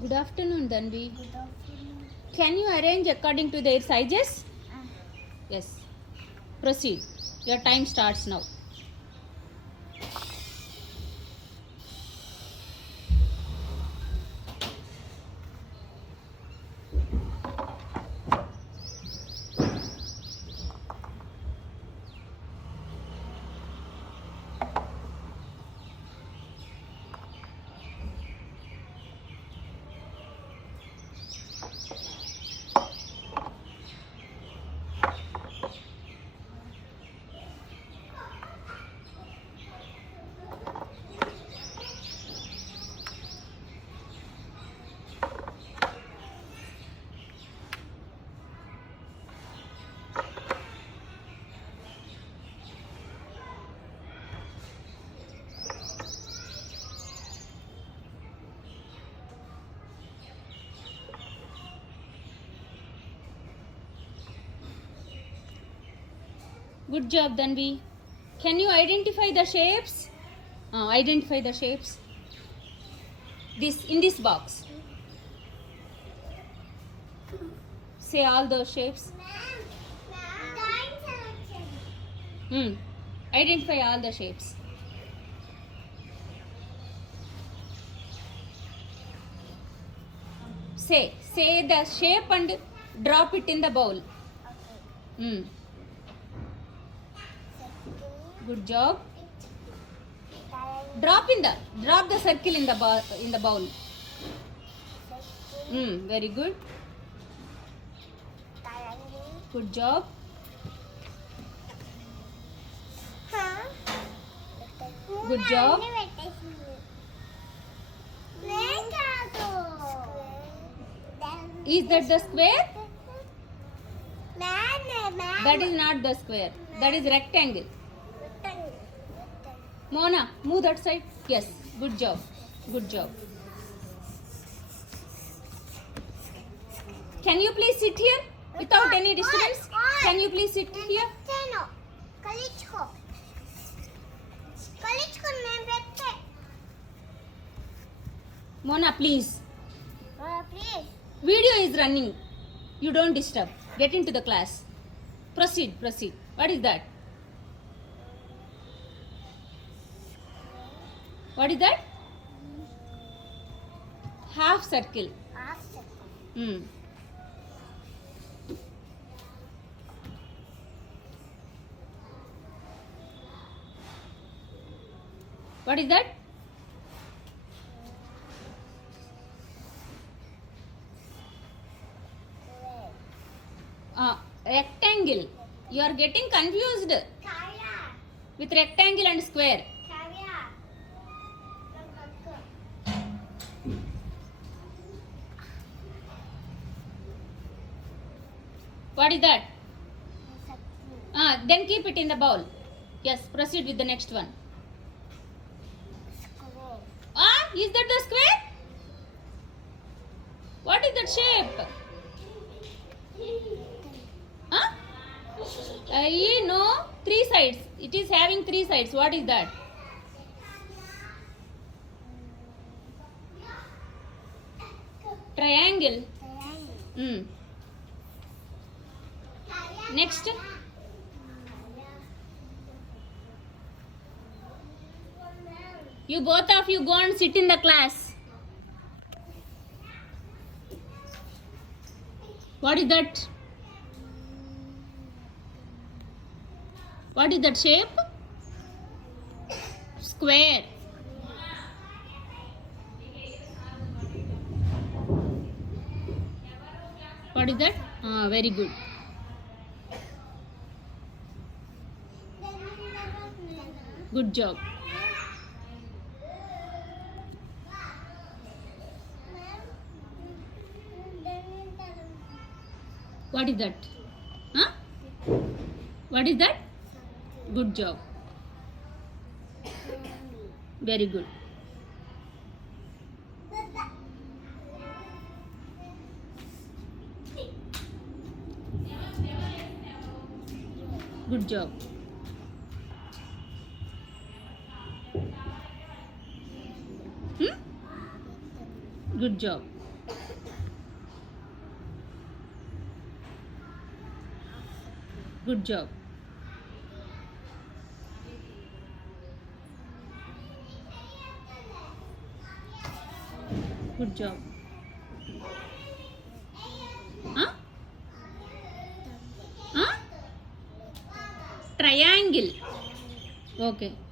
Good afternoon, Danvi. Good afternoon. Can you arrange according to their sizes? Yes. Proceed. Your time starts now. Good job, Danvi. Can you identify the shapes? Identify the shapes. In this box. Say all those shapes. Identify all the shapes. Say the shape and drop it in the bowl. Good job. Drop the circle in the bowl. Very good. Good job. Good job. Is that the square? That is not the square. That is rectangle. Mona, move that side. Yes, good job. Good job. Can you please sit here without any disturbance? Can you please sit here? Mona, please. Video is running. You don't disturb. Get into the class. Proceed. What is that? What is that? Half circle. What is that? Rectangle. You are getting confused with rectangle and square. What is that? Then keep it in the bowl. Yes, proceed with the next one. Is that the square? What is that shape? No, 3 sides. It is having 3 sides. What is that? Triangle. Next. You both of you go and sit in the class. What is that? What is that shape? Square. What is that? Very good. Good job. What is that? What is that? Good job. Very good. Good job. Good job. Good job. Good job. Huh? Huh? Triangle. Okay.